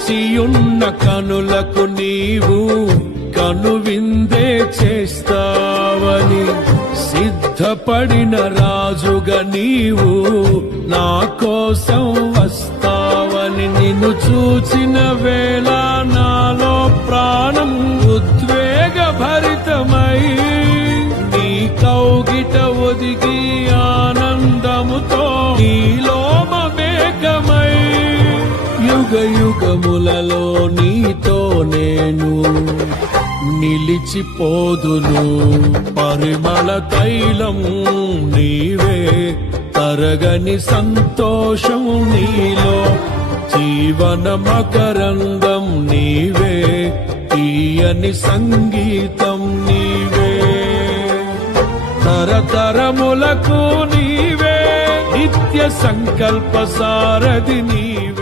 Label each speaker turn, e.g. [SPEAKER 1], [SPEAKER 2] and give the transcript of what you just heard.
[SPEAKER 1] వేచియున్న కనులకు నీవు కనువిందే చేస్తావని సిద్ధపడిన రాజుగా నీవు నా కోసం వస్తావని నిన్ను చూచిన వేళ నాలో ప్రాణం ఉద్వేగ భరితమై నీ కౌగిట ఒదిగి యుగ యుగములలో నీతో నేను నిలిచిపోదును. పరిమళ తైలం నీవే తరగని సంతోషం నీలో. జీవన మకరందం నీవే తీయని సంగీతం నీవే. తరతరములకు నీవే నిత్య సంకల్ప సారథి నీవే.